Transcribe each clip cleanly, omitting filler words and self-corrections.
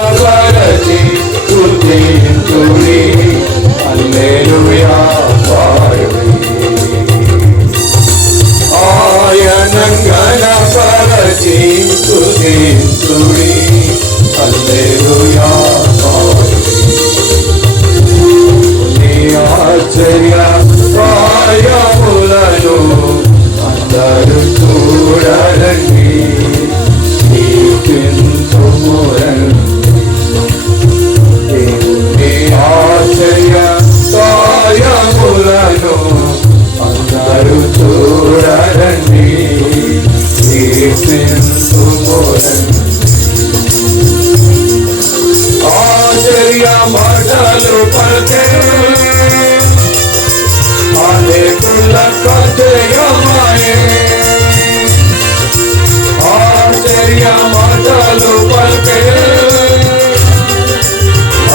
పరచి స్తుతించుడి హల్లెలూయా పాడుడి ఆయనను ఘనపరచి స్తుతించుడి హల్లెలూయా పాడుడి నీ ఆశ్చర్య కార్యములను అందరూ చూడరండి నీ ఆశ్చర్య కార్యములను అందరూ చూడరండి ఆశ్చర్య మాటలు పలికే అనేకులకు జయమాయే ఆశ్చర్య మాటలు పలికే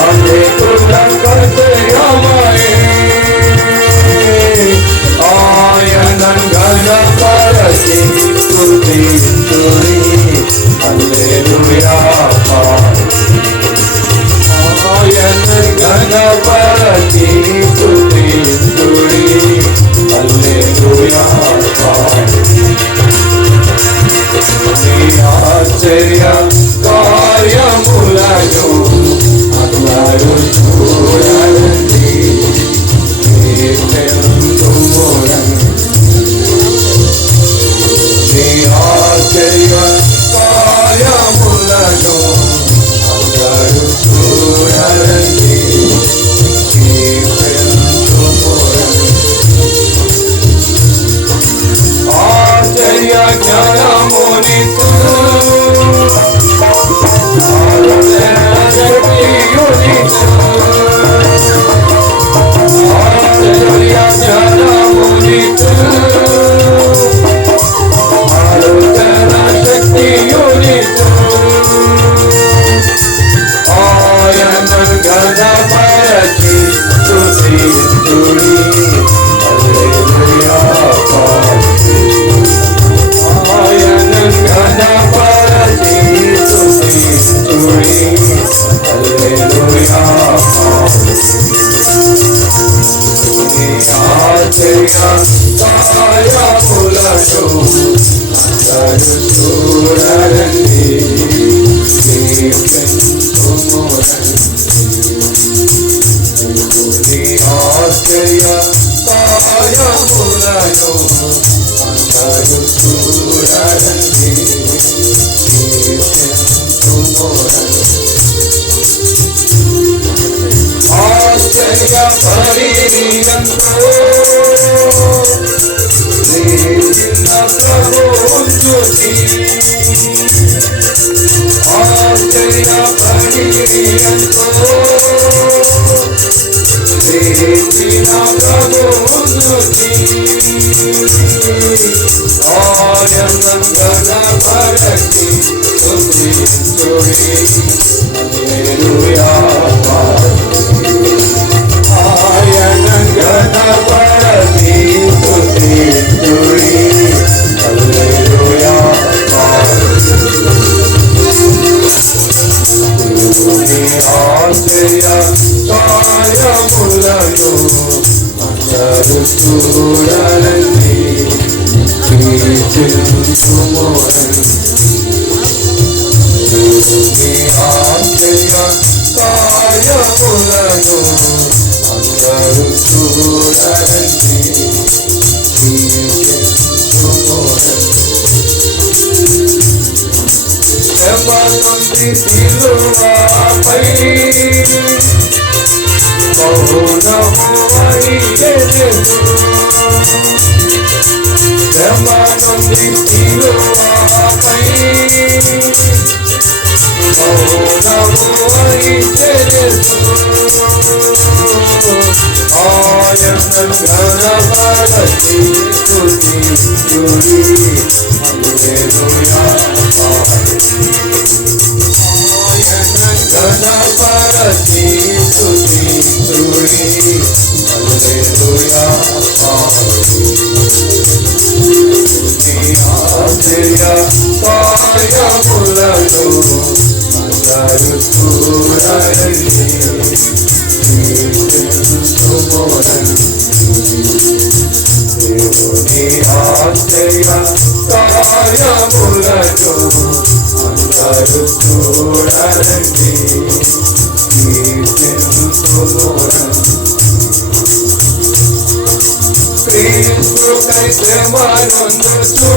అనేకులకు జయమాయే ఆయనను ఘనపరచి స్తుతించుడి హల్లెలూయా ఆయనను ఘనపరచి స్తుతించుడి హల్లెలూయా నీ ఆశ్చర్య కార్యములను అందరూ చూడండి నీ ఆశ్చర్య కార్యములను అందరూ చూడండి ఆశ్చర్య జ్ఞానమునితు ఆశ్చర్య జ్ఞానమునితు ఆలోచన శక్తియునితు ఆయనను ఘనపరచి స్తుతించుడి హల్లెలూయా ఆయనను ఘనపరచి స్తుతించుడి హల్లెలూయా నీ ఆశ్చర్య కార్యములను అందరూ చూడరండి నీ ఆశ్చర్య కార్యములను అందరూ చూడరండి ఆశ్చర్య పరిణయంతో లేచిన ప్రభువును చూసి ఆశ్చర్య పరిణయంతో లేచిన ప్రభువును చూసి ఆయనను ఘనపరచి స్తుతించుడి హల్లెలూయా ఆయనను ఘనపరచి స్తుతించుడి హల్లెలూయా నీ ఆశ్చర్య కార్యములను అందరూ చూడరండి నీ ఆశ్చర్య కార్యములను అందరూ చూడరండి శ్రమ నుండి సిలువపై మౌనము అడిగెను శ్రమ నుండి సిలువపై మౌనము అడిగెను ఆయనను ఘనపరచి స్తుతించుడి హల్లెలూయా ఆయనను ఘనపరచి స్తుతించుడి హల్లెలూయా నీ ఆశ్చర్య కార్యములను అందరూ చూడాలండి దేవుని ఆశ్చర్య కార్యములను అందరూ చూడాలండి క్రీస్తు శ్రమనందుచు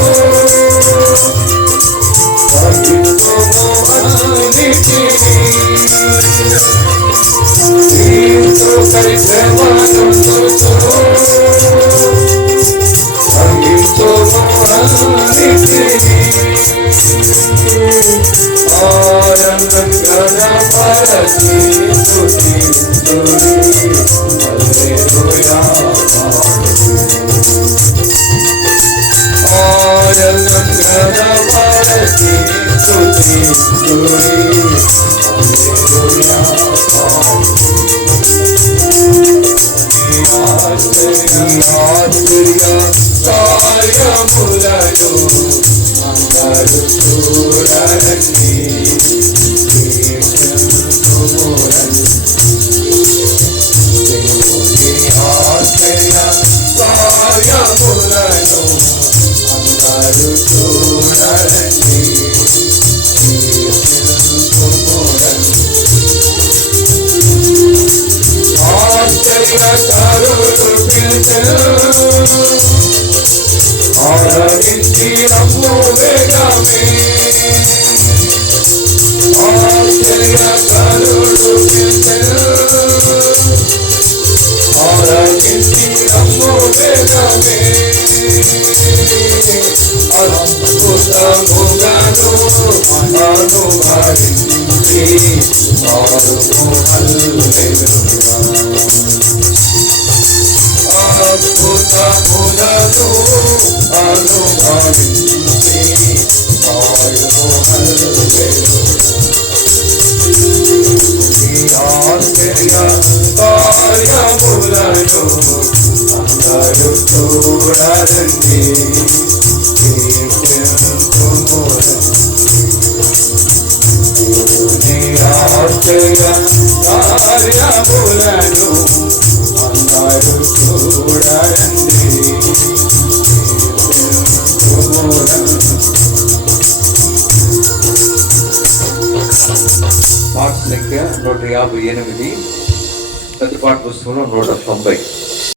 పాట సంఖ్య 158 పెద్ద పాట పుస్తకంలో 190.